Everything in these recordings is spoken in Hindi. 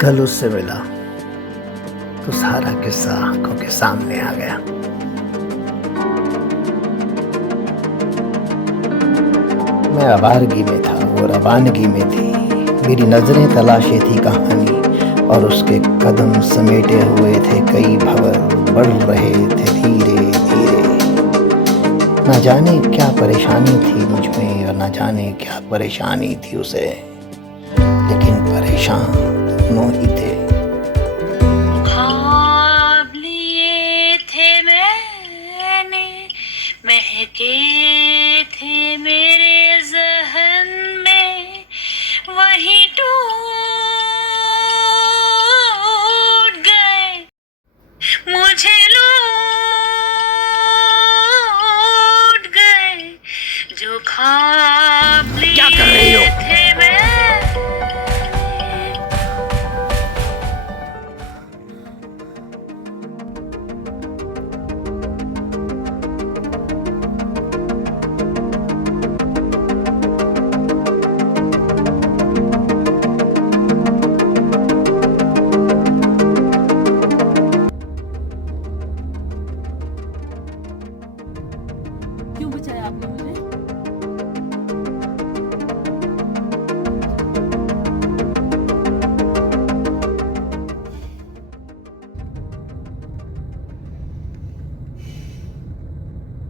कल उससे मिला तो सारा किस्सा आंखों के सामने आ गया। मैं आवारगी में था, वो रवानगी में थी। मेरी नजरें तलाशे थी कहानी और उसके कदम समेटे हुए थे कई भंवर, बढ़ रहे थे धीरे धीरे। न जाने क्या परेशानी थी मुझ में और न जाने क्या परेशानी थी उसे, लेकिन परेशान दोनों ही थे। ख्वाब लिए थे मैंने, महके थे मेरे ज़हन में, वही टूट गए, मुझे लूट गए, जो ख्वाब क्या कर रही लिए हो? थे मैं। क्यों बचाया आपने मुझे?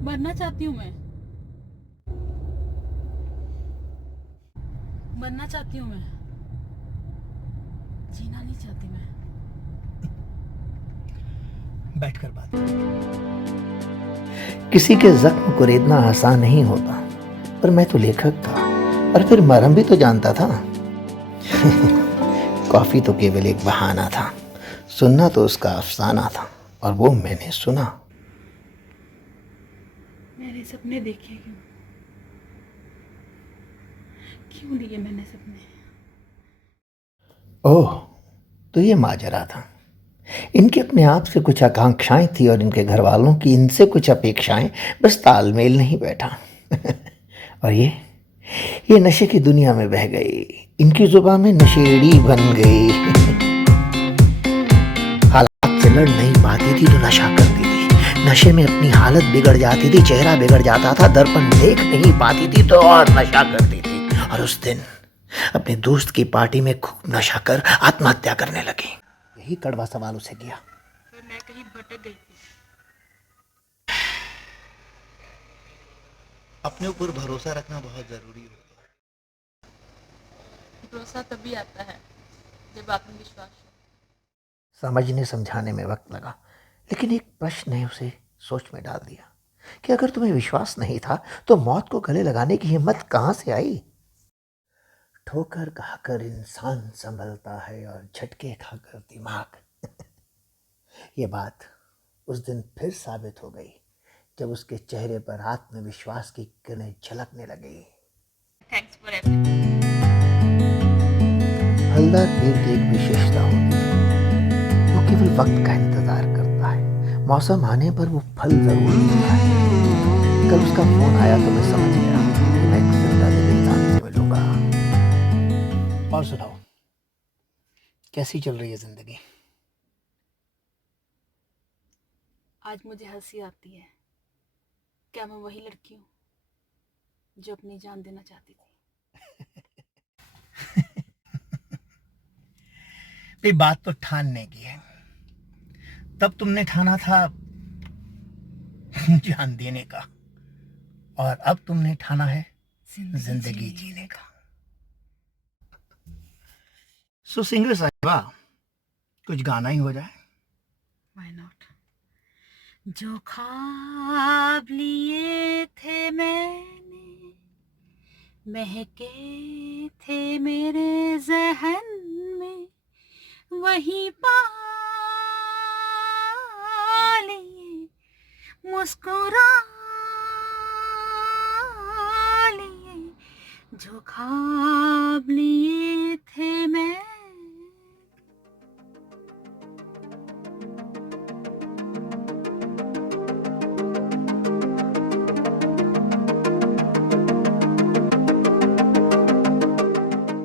मरना चाहती हूँ मैं, मरना चाहती हूँ मैं, जीना नहीं चाहती मैं। बैठकर बात करें। किसी के जख्म को रेदना आसान नहीं होता, पर मैं तो लेखक था और फिर मरहम भी तो जानता था। कॉफी तो केवल एक बहाना था, सुनना तो उसका अफसाना था, और वो मैंने सुना। मैंने सपने देखे क्यों? क्यों लिए मैंने सपने? ओह, तो ये माजरा था। इनकी अपने आप से कुछ आकांक्षाएं थी और इनके घर वालों की इनसे कुछ अपेक्षाएं, बस तालमेल नहीं बैठा। और ये नशे की दुनिया में बह गई, इनकी जुबान में नशेड़ी बन गई। हालात से लड़ नहीं पाती थी तो नशा करती थी, नशे में अपनी हालत बिगड़ जाती थी, चेहरा बिगड़ जाता था, दर्पण देख नहीं पाती थी तो और नशा करती थी। और उस दिन अपने दोस्त की पार्टी में खूब नशा कर आत्महत्या करने लगी। यही कड़वा सवाल उसे किया। पर मैं कहीं भटक गई थी। अपने ऊपर भरोसा रखना बहुत ज़रूरी होता है। भरोसा तभी आता है जब आत्मविश्वास हो। समझने समझाने में वक्त लगा, लेकिन एक प्रश्न ने उसे सोच में डाल दिया कि अगर तुम्हें विश्वास नहीं था तो मौत को गले लगाने की हिम्मत कहां से आई? ठोकर खाकर इंसान संभलता है और झटके खाकर दिमाग। ये बात उस दिन फिर साबित हो गई जब उसके चेहरे पर आत्मविश्वास की किरणें झलकने लगी। Thanks for everything. हलदर पेड़ की एक विशेषता होती है, वो केवल वक्त का इंतजार करता है, मौसम आने पर वो फल जरूर देता है। कल उसका फोन आया तो मैं समझ गया कि मैं एक जिंदा दिल इंसान से मिलूंगा। और सुनाओ, कैसी चल रही है जिंदगी? आज मुझे हंसी आती है। क्या मैं वही लड़की हूँ जो अपनी जान देना चाहती थी? ये बात तो ठानने की है। तब तुमने ठाना था जान देने का, और अब तुमने ठाना है जिंदगी जीने का। सो सिंगर साहिबा, कुछ गाना ही हो जाए। Why not? जो ख्वाब लिए थे मैंने, महके थे मेरे ज़हन में, वही पा लिए, मुस्कुरा